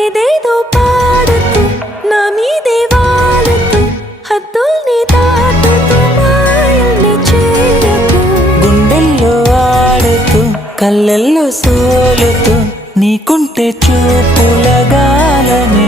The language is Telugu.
ఏదేదో పాడుతూ నా మీదే వాలుతూ హద్దుల్ని దాటుతూ మాయల్ని చేయకు. గుండెల్లో ఆడుతూ కళ్ళల్లో సోలుతూ నీకుంటే చూపుల గాలమే